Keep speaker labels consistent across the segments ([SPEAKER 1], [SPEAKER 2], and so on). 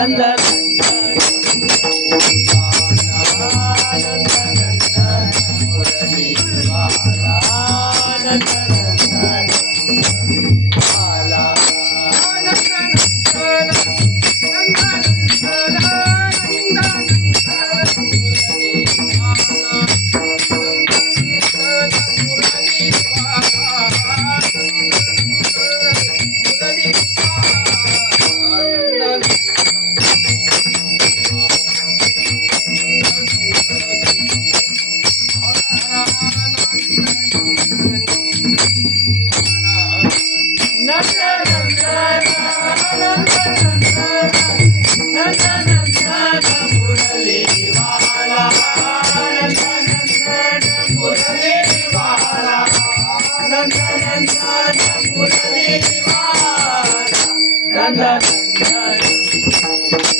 [SPEAKER 1] Thank then... you. Then... na na na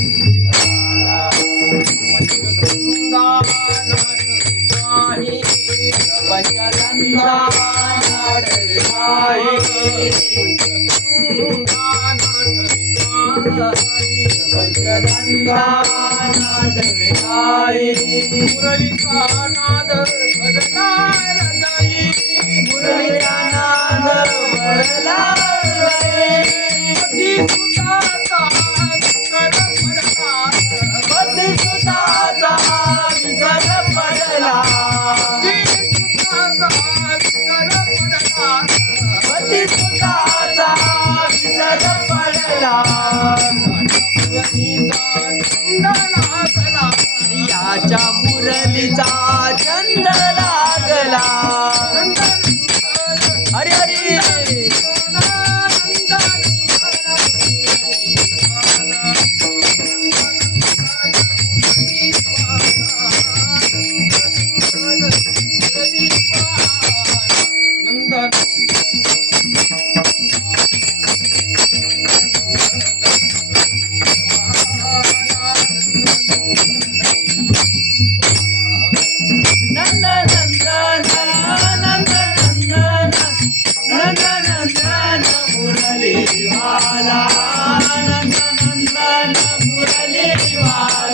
[SPEAKER 1] Sai Sai Murali ಸಾನಾದ ಭಗತಾಯಿ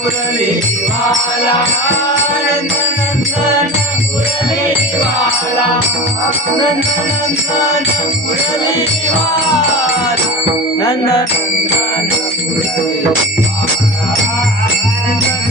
[SPEAKER 1] murali wala nanana nanana murali wala nanana nanana murali wala nanana nanana murali wala nanana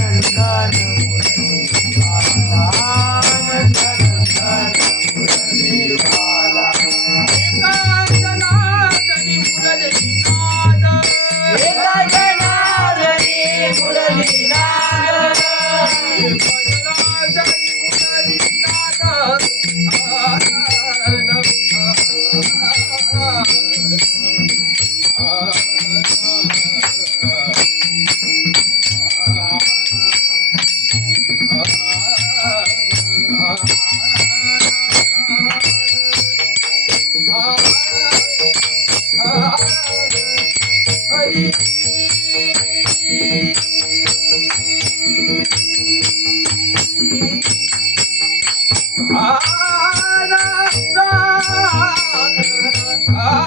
[SPEAKER 1] Ah!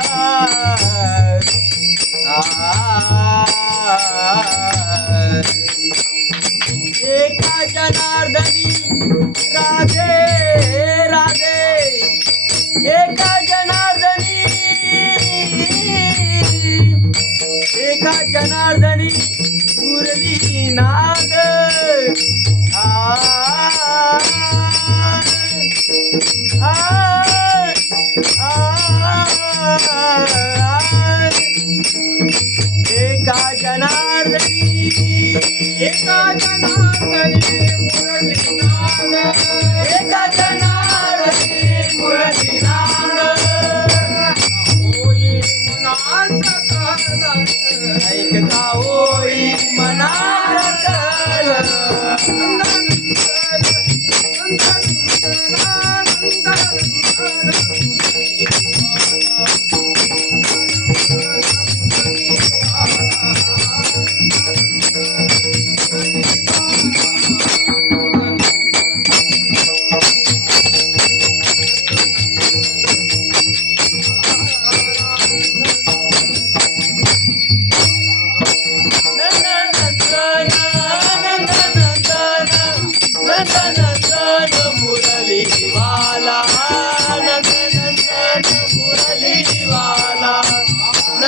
[SPEAKER 1] ಏಕ ಜನಾರ್ದನಿ ರಾಜ